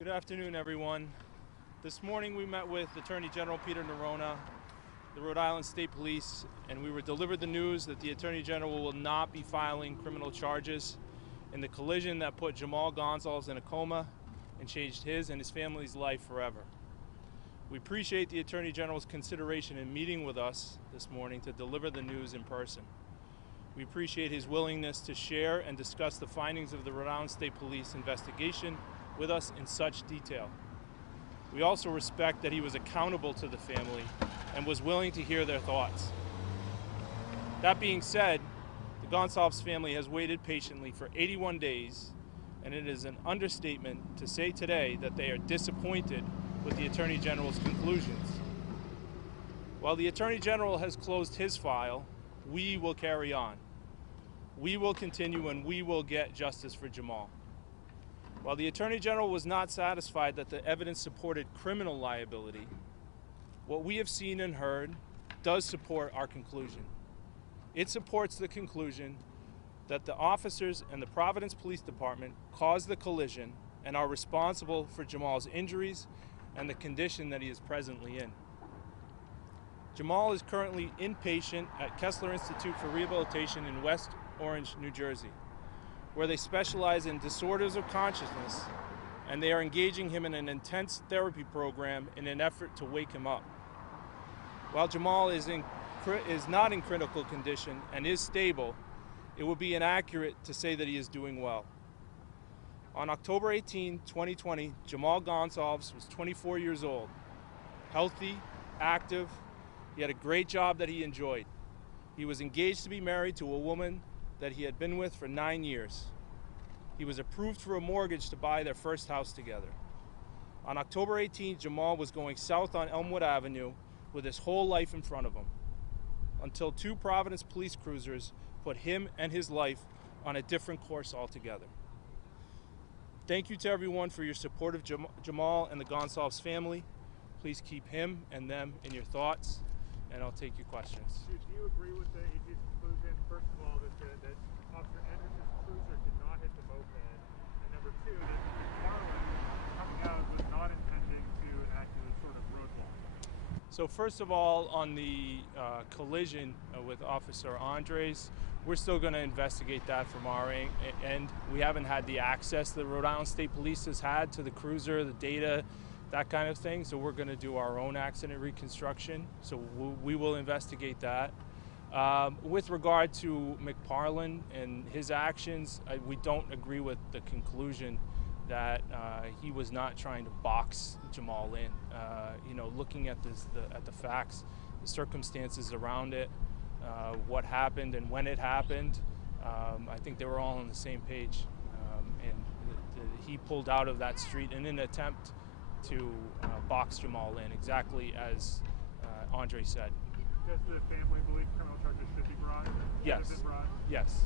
Good afternoon, everyone. This morning we met with Attorney General Peter Neronha, the Rhode Island State Police, and we were delivered the news that the Attorney General will not be filing criminal charges in the collision that put Jhamal Gonsalves in a coma and changed his and his family's life forever. We appreciate the Attorney General's consideration in meeting with us this morning to deliver the news in person. We appreciate his willingness to share and discuss the findings of the Rhode Island State Police investigation with us in such detail. We also respect that he was accountable to the family and was willing to hear their thoughts. That being said, the Gonsalves family has waited patiently for 81 days, and it is an understatement to say today that they are disappointed with the Attorney General's conclusions. While the Attorney General has closed his file, we will carry on. We will continue and we will get justice for Jhamal. While the Attorney General was not satisfied that the evidence supported criminal liability, what we have seen and heard does support our conclusion. It supports the conclusion that the officers and the Providence Police Department caused the collision and are responsible for Jhamal's injuries and the condition that he is presently in. Jhamal is currently inpatient at Kessler Institute for Rehabilitation in West Orange, New Jersey, where they specialize in disorders of consciousness, and they are engaging him in an intense therapy program in an effort to wake him up. While Jhamal is not in critical condition and is stable, it would be inaccurate to say that he is doing well. On October 18, 2020, Jhamal Gonsalves was 24 years old, healthy, active. He had a great job that he enjoyed. He was engaged to be married to a woman that he had been with for 9 years. He was approved for a mortgage to buy their first house together. On October 18, Jhamal was going south on Elmwood Avenue with his whole life in front of him, until two Providence police cruisers put him and his life on a different course altogether. Thank you to everyone for your support of Jhamal and the Gonsalves family. Please keep him and them in your thoughts, and I'll take your questions. Do you agree with the AG's conclusion, first of all, that Officer Anderson's cruiser did not hit the moped, and number two, that McFarland coming out was not intending to act as a sort of roadblock? So first of all, on the collision with Officer Andres, we're still going to investigate that from our end. We haven't had the access that Rhode Island State Police has had to the cruiser, the data, that kind of thing. So we're going to do our own accident reconstruction. So we will investigate that. With regard to McFarland and his actions, we don't agree with the conclusion that he was not trying to box Jhamal in. Looking at the facts, the circumstances around it, what happened and when it happened, I think they were all on the same page. He pulled out of that street in an attempt to box Jhamal in, exactly as Andre said. Does the family believe criminal charges should be brought? Yes. Yes.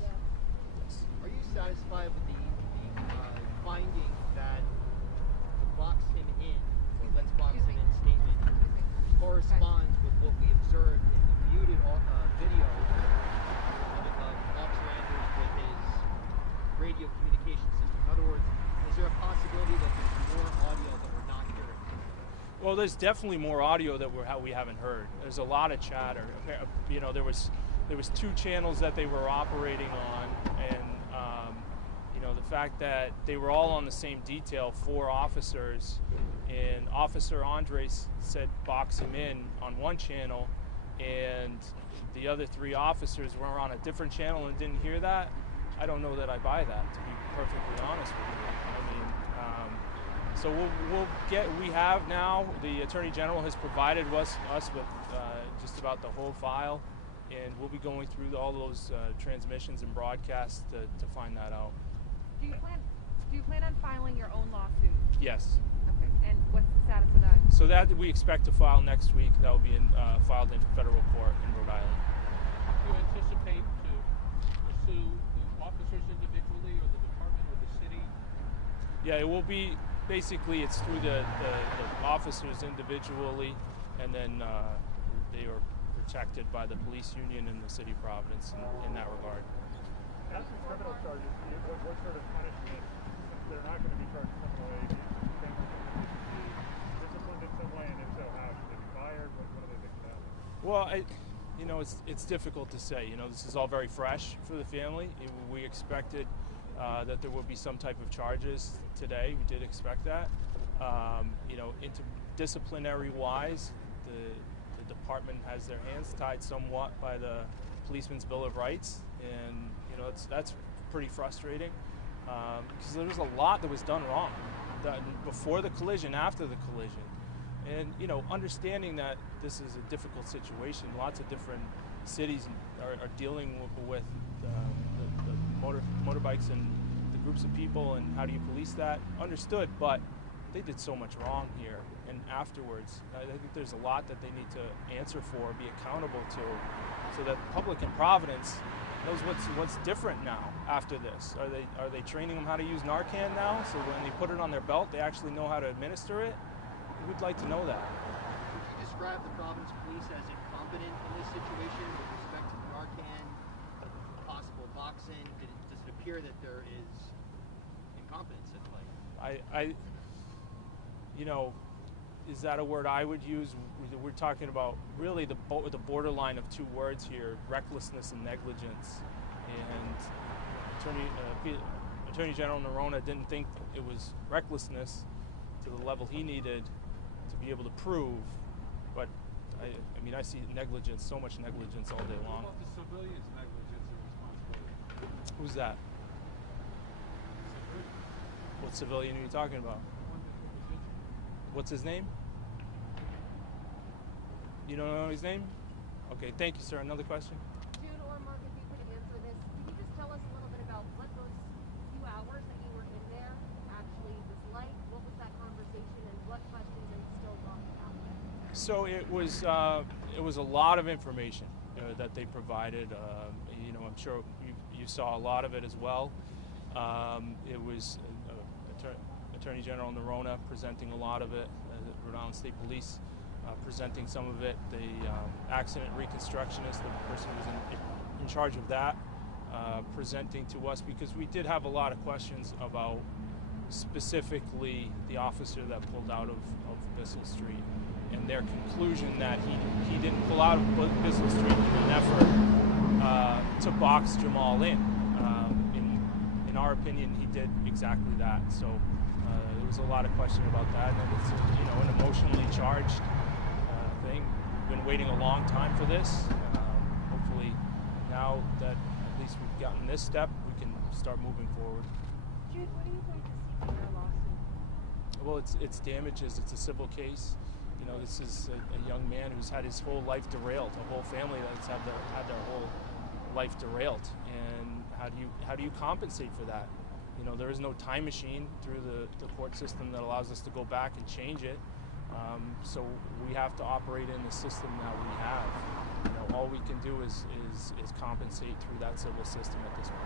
Yes. Are you satisfied with the finding that the box him in, or let's box him in statement, corresponds with what we observed in the muted video of Officer Andrews with his radio communication system? In other words, is there a possibility that there's more audio that we're not hearing? Well, there's definitely more audio that we haven't heard. There's a lot of chatter. There was two channels that they were operating on, and the fact that they were all on the same detail, 4 officers, and Officer Andres said box him in on one channel, and the other 3 officers were on a different channel and didn't hear that. I don't know that I buy that, to be perfectly honest with you. So we have now, the Attorney General has provided us with just about the whole file, and we'll be going through all those transmissions and broadcasts to find that out. Do you plan on filing your own lawsuit? Yes. Okay, and what's the status of that? So that we expect to file next week. That will be filed in federal court in Rhode Island. Do you anticipate to pursue the officers individually, or the department, or the city? Yeah, it will be, basically it's through the officers individually, and then they are protected by the police union and the city of Providence in that regard. As for criminal charges, what sort of punishment, since they're not going to be charged criminally, do you think Well, it's difficult to say. This is all very fresh for the family. We expected that there would be some type of charges today. We did expect that. Into disciplinary-wise, the department has their hands tied somewhat by the Policeman's Bill of Rights, and that's pretty frustrating because there was a lot that was done wrong before the collision, after the collision. And understanding that this is a difficult situation, lots of different cities are dealing with the motorbikes and the groups of people, and how do you police that? Understood, but they did so much wrong here, and afterwards, I think there's a lot that they need to answer for, be accountable to, so that the public in Providence knows what's different now after this. Are they training them how to use Narcan now, so when they put it on their belt, they actually know how to administer it? We'd like to know that. Would you describe the Providence Police as incompetent in this situation with respect to Narcan, possible boxing? Does it appear that there is incompetence at play? Is that a word I would use? We're talking about really the borderline of two words here: recklessness and negligence. And Attorney General Neronha didn't think it was recklessness to the level he needed to be able to prove, but I see negligence, so much negligence all day long. What about the civilians' negligence and responsibility? Who's that? What civilian are you talking about? What's his name? You don't know his name? Okay, thank you, sir. Another question? Jude or Mark, if you could answer this, could you just tell us a little bit about what those few hours that you were in there actually was like? What was that conversation, and what questions are you still walking out with? So it was a lot of information that they provided. I'm sure you saw a lot of it as well. It was Attorney General Neronha presenting a lot of it, Rhode Island State Police presenting some of it, the accident reconstructionist, the person who was in charge of that, presenting to us, because we did have a lot of questions about specifically the officer that pulled out of Bissell Street, and their conclusion that he didn't pull out of Bissell Street in an effort to box Jhamal in. In our opinion, he did exactly that. So there was a lot of question about that, and it's an emotionally charged thing. We've been waiting a long time for this. Hopefully, now that at least we've gotten this step, we can start moving forward. Jude, what are you going to seek in your lawsuit? Well, it's damages. It's a civil case. This is a young man who's had his whole life derailed, a whole family that's had their whole life derailed. And how do you compensate for that? There is no time machine through the court system that allows us to go back and change it. So we have to operate in the system that we have. All we can do is compensate through that civil system at this point.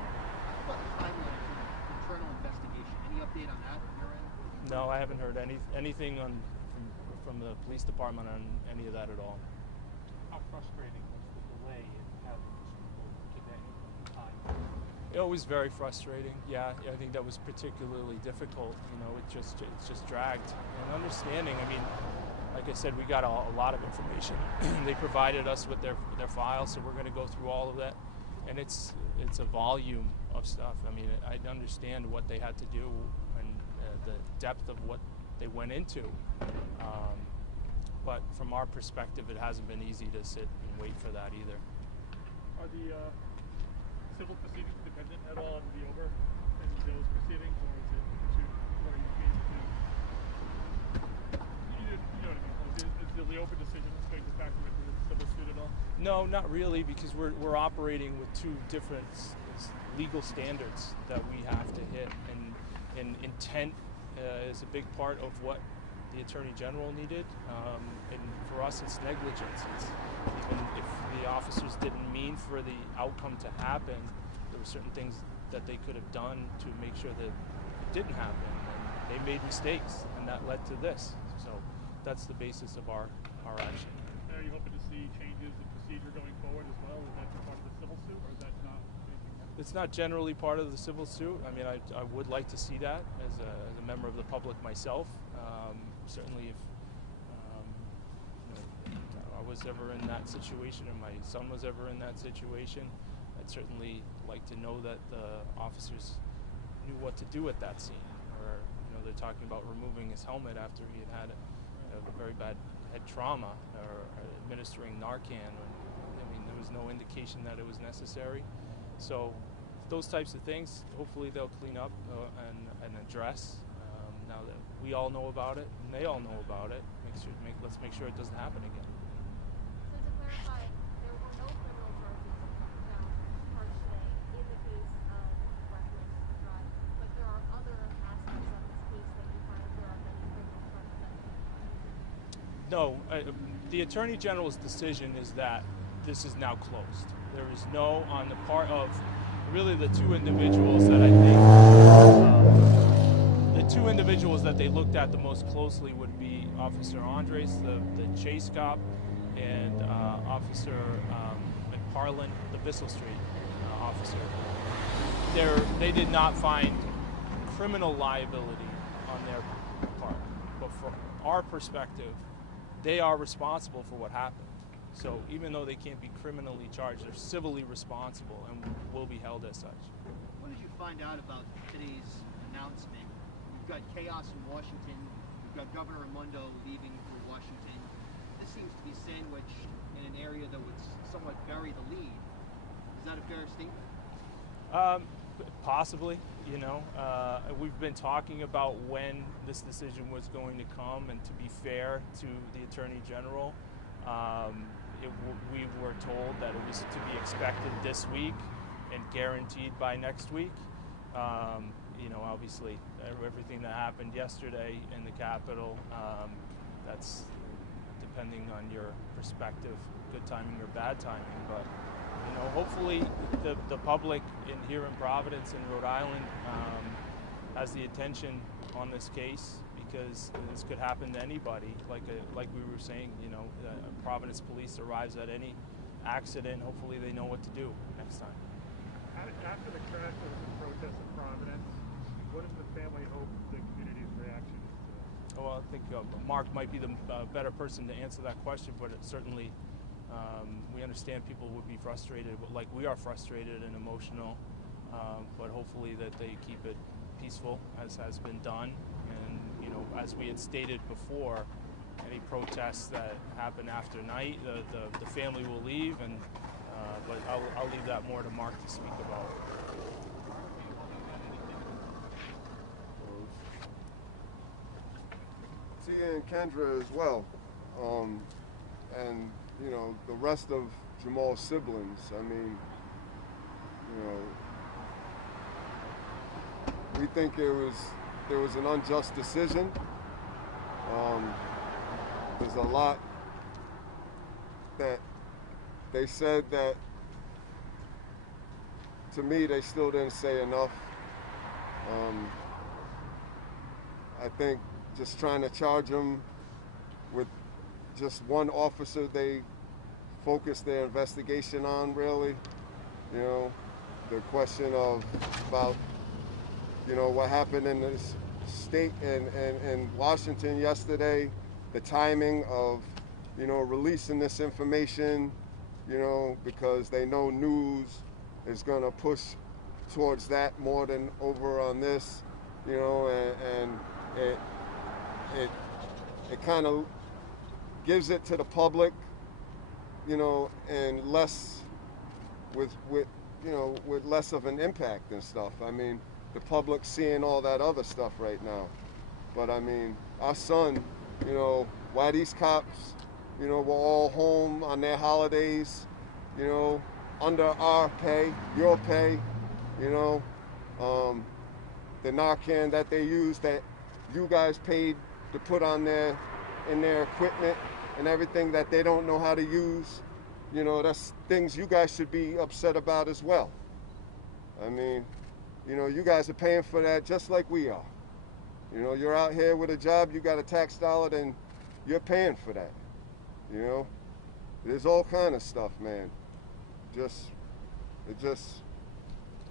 What about the timeline for internal investigation? Any update on that on your end? No, I haven't heard anything from the police department on any of that at all. How frustrating was the delay in having this report today? Time? It was very frustrating. Yeah, I think that was particularly difficult. It's just dragged. And understanding, like I said, we got a lot of information. They provided us with their files, so we're going to go through all of that. And it's a volume of stuff. I understand what they had to do and the depth of what they went into. But from our perspective, it hasn't been easy to sit and wait for that either. Are the civil proceedings dependent at all on the over in those proceedings, or is it what are you know what I mean? Is the Leopa decision going to factor into the civil suit at all? No, not really, because we're operating with two different legal standards that we have to hit, and intent is a big part of what the Attorney General needed, and for us it's negligence. Even if the officers didn't mean for the outcome to happen, there were certain things that they could have done to make sure that it didn't happen, and they made mistakes, and that led to this. So that's the basis of our action. Are you hoping to see changes in procedure going forward as well? Is that part of the civil suit, or is that not anything else? It's not generally part of the civil suit. I would like to see that as a member of the public myself. Certainly, if was ever in that situation, or my son was ever in that situation, I'd certainly like to know that the officers knew what to do at that scene. Or, they're talking about removing his helmet after he had a very bad head trauma, or administering Narcan. There was no indication that it was necessary. So those types of things, hopefully they'll clean up and address. Now that we all know about it and they all know about it, let's make sure it doesn't happen again. So to clarify, there were no criminal charges charged today in the case of reckless drive, but there are other aspects of this case that you find there are many criminal charges that No, the Attorney General's decision is that this is now closed. There is no, on the part of really the two individuals that I think, the two individuals that they looked at the most closely would be Officer Andres, the chase cop, and Officer McParland, the Bissell Street officer. They did not find criminal liability on their part, but from our perspective, they are responsible for what happened. So even though they can't be criminally charged, they're civilly responsible and will be held as such. What did you find out about today's announcement? You've got chaos in Washington. You've got Governor Raimondo leaving for Washington. This seems to be sandwiched in an area that would somewhat bury the lead. Is that a fair statement? Possibly. We've been talking about when this decision was going to come, and to be fair to the Attorney General, we were told that it was to be expected this week and guaranteed by next week. Obviously, everything that happened yesterday in the Capitol, that's depending on your perspective, good timing or bad timing. But hopefully the public here in Providence and Rhode Island has the attention on this case, because this could happen to anybody. Like we were saying, Providence police arrives at any accident. Hopefully they know what to do next time. After the crash, there was a protest in Providence. What is the family hope the community's reaction is to that? Well, I think Mark might be the better person to answer that question, but certainly we understand people would be frustrated, like we are frustrated and emotional, but hopefully that they keep it peaceful, as has been done. And as we had stated before, any protests that happen after night, the family will leave, and but I'll leave that more to Mark to speak about. Tia and Kendra as well, and the rest of Jhamal's siblings. I mean, we think there was an unjust decision. There's a lot that they said that, to me, they still didn't say enough. I think just trying to charge them with just one officer they focused their investigation on, really. The question about what happened in this state in Washington yesterday, the timing of releasing this information, because they know news is going to push towards that more than over on this, and it kind of gives it to the public, and less with less of an impact and stuff. I mean, the public's seeing all that other stuff right now. But I mean, our son, why these cops, were all home on their holidays, under our pay, your pay, the Narcan that they use, that you guys paid to put on in their equipment and everything, that they don't know how to use. That's things you guys should be upset about as well. I mean, you guys are paying for that just like we are. You're out here with a job, you got a tax dollar, then you're paying for that. There's all kind of stuff, man.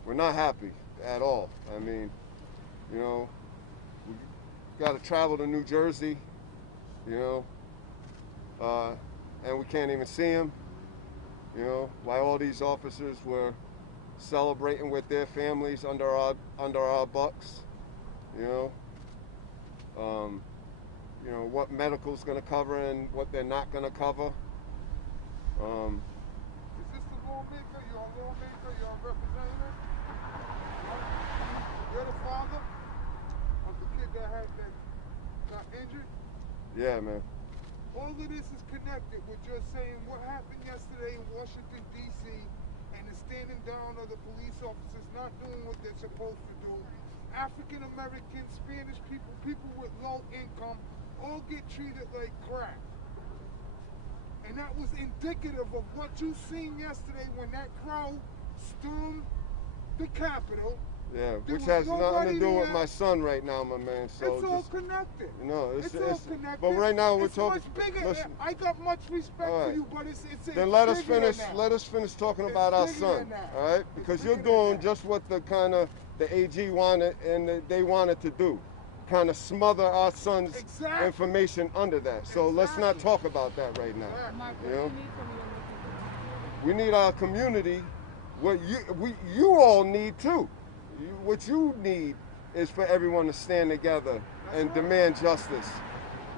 We're not happy at all. I mean, we got to travel to New Jersey, and we can't even see him. You know, while all these officers were celebrating with their families under our bucks. You know, what medical's going to cover and what they're not going to cover. Is this the lawmaker? You're a lawmaker? You're a representative? You're the father of the kid that got injured? Yeah, man. All of this is connected with just saying what happened yesterday in Washington, D.C., and the standing down of the police officers not doing what they're supposed to do. African Americans, Spanish people, people with low income, all get treated like crap. And that was indicative of what you seen yesterday when that crowd stormed the Capitol. Yeah, There which was has nothing to nobody do with there. my son right now, my man. So It's all just, connected. you know, It's all connected. But right now we're it's talking. much bigger. Listen, I got much respect all for right. you, but it's then let us bigger than finish. that. Let us finish talking It's about our bigger son. than that. All right, It's because you're bigger than doing that. just what the AG wanted and they wanted to do, kind of smother our son's Exactly. information under that. So let's not Exactly. talk about that right now. Mark, You know, we need our community. What you all need too. What you need is for everyone to stand together and demand justice.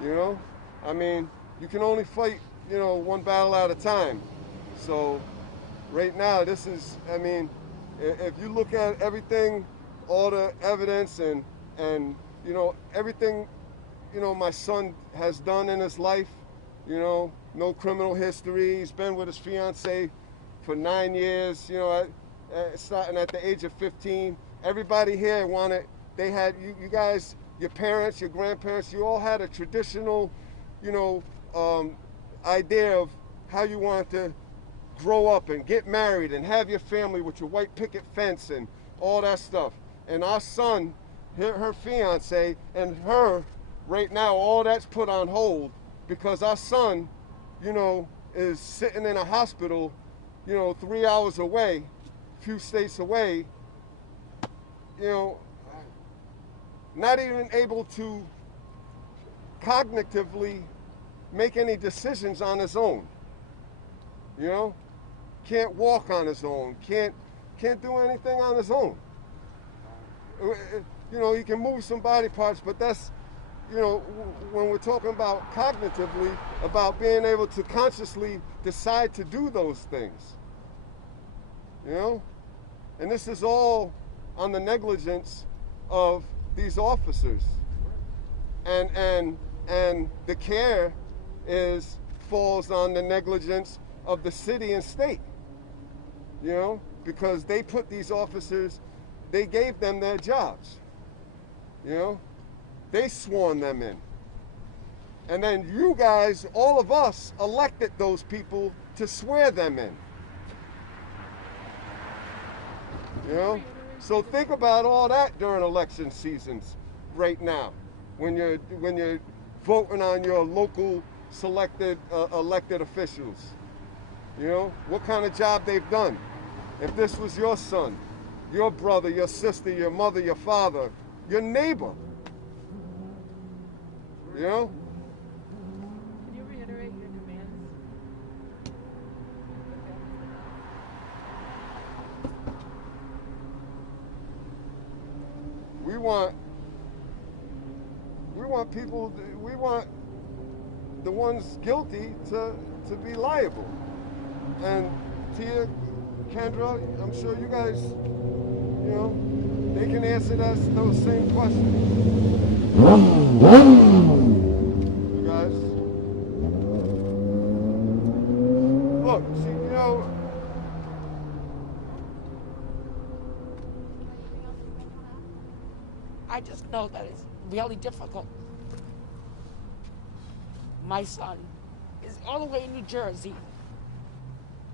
You know, I mean, you can only fight, you know, one battle at a time. So right now, this is, I mean, if you look at everything, all the evidence and you know, everything, you know, my son has done in his life, you know, no criminal history. He's been with his fiance for 9 years, you know, starting at the age of 15. Everybody here wanted, they had, you guys, your parents, your grandparents, you all had a traditional, you know, idea of how you wanted to grow up and get married and have your family with your white picket fence and all that stuff. And our son, her fiance, and her, right now, all that's put on hold because our son, you know, is sitting in a hospital, you know, 3 hours away, a few states away, you know, not even able to cognitively make any decisions on his own. You know, can't walk on his own, can't do anything on his own. You know, he can move some body parts, but that's, you know, when we're talking about cognitively, about being able to consciously decide to do those things. You know, and this is all on the negligence of these officers, and the care falls on the negligence of the city and state. You know, because they put these officers, they gave them their jobs. You know, they sworn them in, and then you guys, all of us, elected those people to swear them in. You know, so think about all that during election seasons right now, when you're voting on your local selected elected officials. You know, what kind of job they've done. If this was your son, your brother, your sister, your mother, your father, your neighbor, you know? Can you reiterate your demands? We want people, we want the ones guilty to be liable. And Tia, Kendra, I'm sure you guys, you know, they can answer those same questions. You guys, look, see, you know, I just know that it's really difficult. My son is all the way in New Jersey,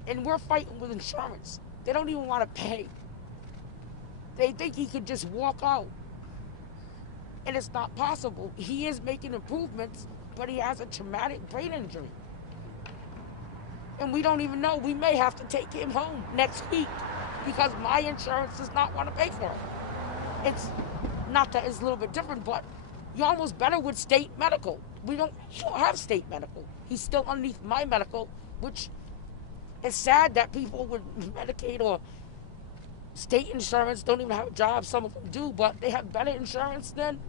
and we're fighting with insurance. They don't even want to pay. They think he could just walk out, and it's not possible. He is making improvements, but he has a traumatic brain injury. And we don't even know. We may have to take him home next week because my insurance does not want to pay for it. It's not that it's a little bit different, but You're almost better with state medical. We don't have state medical. He's still underneath my medical, which is sad that people with Medicaid or state insurance don't even have a job. Some of them do, but they have better insurance than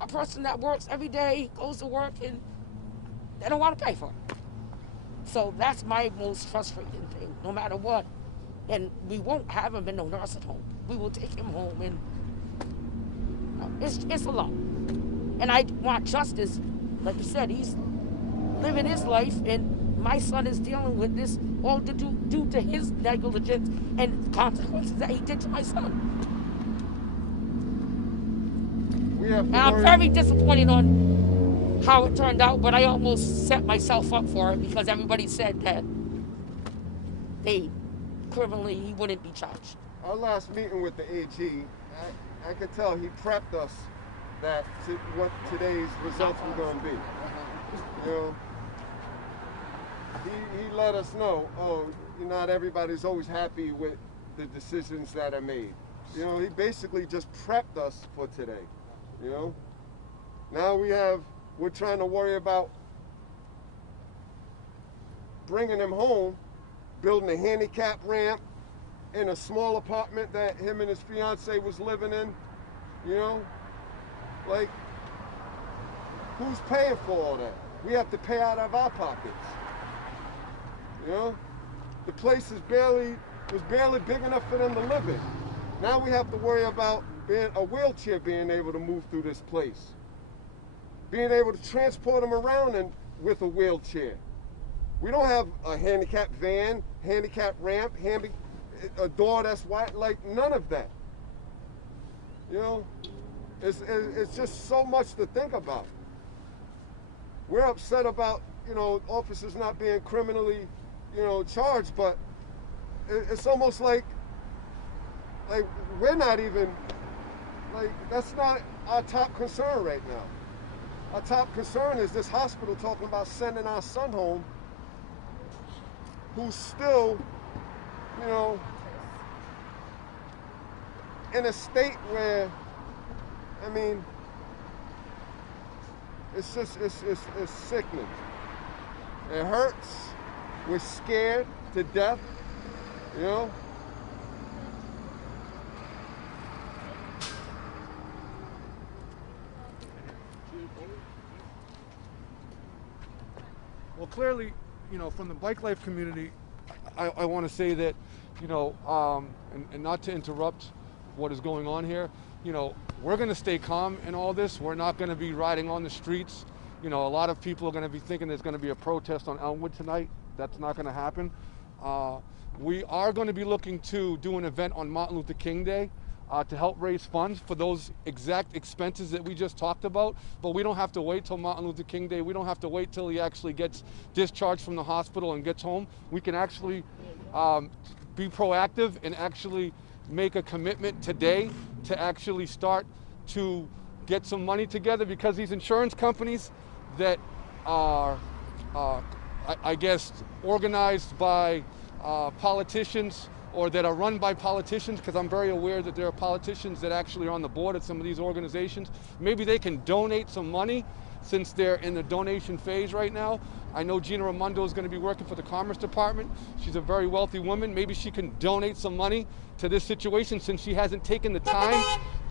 a person that works every day, goes to work, and they don't want to pay for it. So that's my most frustrating thing, no matter what. And we won't have him in no nursing home. We will take him home, and it's a lot. And I want justice. Like you said, he's living his life, and my son is dealing with this all due to his negligence and consequences that he did to my son. And I'm very disappointed on how it turned out, but I almost set myself up for it because everybody said that he wouldn't be charged. Our last meeting with the AG, I could tell he prepped us that what today's results were going to be. You know, he let us know, not everybody's always happy with the decisions that are made. You know, he basically just prepped us for today. You know, now we're trying to worry about bringing him home, building a handicap ramp in a small apartment that him and his fiance was living in. You know, like, who's paying for all that? We have to pay out of our pockets. You know, the place was barely big enough for them to live in. Now we have to worry about a wheelchair being able to move through this place, being able to transport them around with a wheelchair. We don't have a handicap van, handicap ramp, a door that's wide, like none of that. You know, it's just so much to think about. We're upset about, officers not being criminally, charged, but it's almost like we're not even, that's not our top concern right now. Our top concern is this hospital talking about sending our son home, who's still, in a state where, it's just, it's sickening. It hurts. We're scared to death, Well, clearly, from the bike life community, I want to say that, and not to interrupt what is going on here, we're going to stay calm in all this. We're not going to be riding on the streets. A lot of people are going to be thinking there's going to be a protest on Elmwood tonight. That's not going to happen. We are going to be looking to do an event on Martin Luther King Day to help raise funds for those exact expenses that we just talked about. But we don't have to wait till Martin Luther King Day. We don't have to wait till he actually gets discharged from the hospital and gets home. We can actually be proactive and actually make a commitment today to actually start to get some money together, because these insurance companies that are, I guess, organized by politicians, or that are run by politicians, because I'm very aware that there are politicians that actually are on the board of some of these organizations. Maybe they can donate some money since they're in the donation phase right now. I know Gina Raimondo is going to be working for the Commerce Department. She's a very wealthy woman. Maybe she can donate some money to this situation, since she hasn't taken the time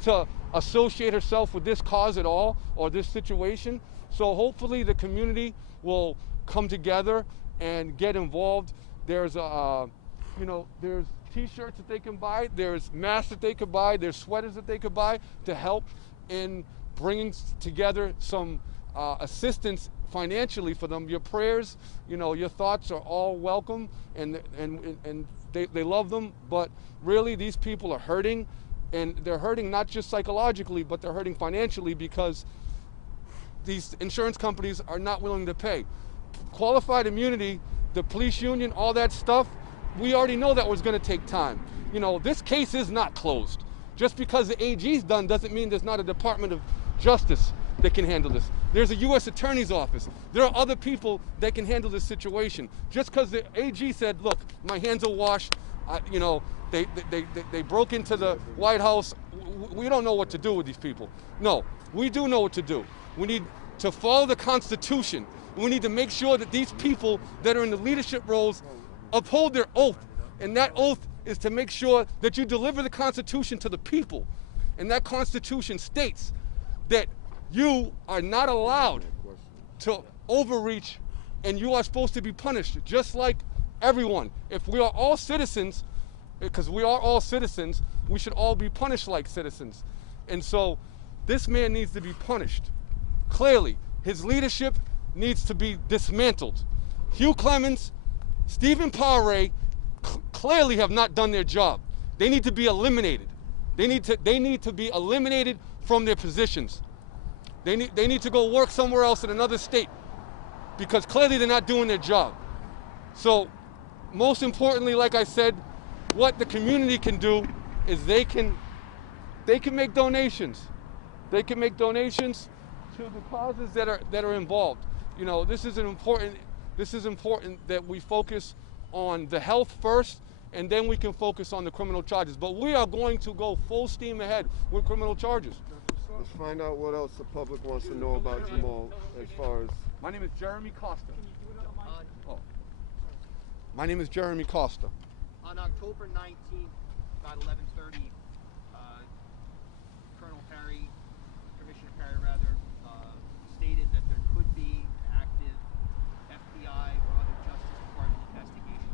to associate herself with this cause at all, or this situation. So hopefully the community will come together and get involved. There's there's t-shirts that they can buy, there's masks that they could buy, there's sweaters that they could buy to help in bringing together some assistance financially for them. Your prayers, your thoughts are all welcome, and they love them, but really these people are hurting, and they're hurting not just psychologically, but they're hurting financially, because these insurance companies are not willing to pay. Qualified immunity, the police union, all that stuff, we already know that was going to take time. This case is not closed. Just because the AG's done doesn't mean there's not a Department of Justice that can handle this. There's a U.S. Attorney's Office. There are other people that can handle this situation. Just because the AG said, look, my hands are washed, they broke into the White House, we don't know what to do with these people. No, We do know what to do. We need to follow the Constitution. We need to make sure that these people that are in the leadership roles uphold their oath. And that oath is to make sure that you deliver the Constitution to the people. And that Constitution states that you are not allowed to overreach, and you are supposed to be punished just like everyone. If we are all citizens, because we are all citizens, we should all be punished like citizens. And so this man needs to be punished. Clearly, his leadership needs to be dismantled. Hugh Clemens, Stephen Paré clearly have not done their job. They need to be eliminated. They need to be eliminated from their positions. They need to go work somewhere else in another state, because clearly they're not doing their job. So most importantly, like I said, what the community can do is they can make donations. They can make donations to the causes that are involved. You know, this is important that we focus on the health first, and then we can focus on the criminal charges. But we are going to go full steam ahead with criminal charges. Let's find out what else the public wants to know about Jhamal as far as... My name is Jeremy Costa. My name is Jeremy Costa. On October 19th, about 11:30, Colonel Perry, Commissioner Perry rather, stated that there could be an active FBI or other Justice Department investigation.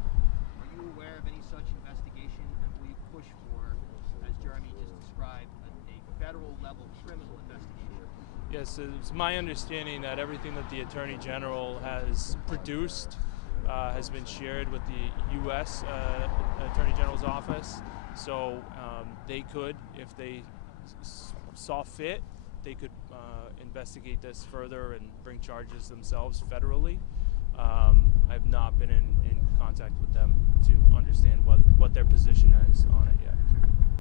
Are you aware of any such investigation, and will you push for, as Jeremy just described, a federal level criminal investigation? Yes, it's my understanding that everything that the Attorney General has produced has been shared with the U.S. Attorney General's office. So they could, if they saw fit, they could investigate this further and bring charges themselves federally. I've not been in contact with them to understand what their position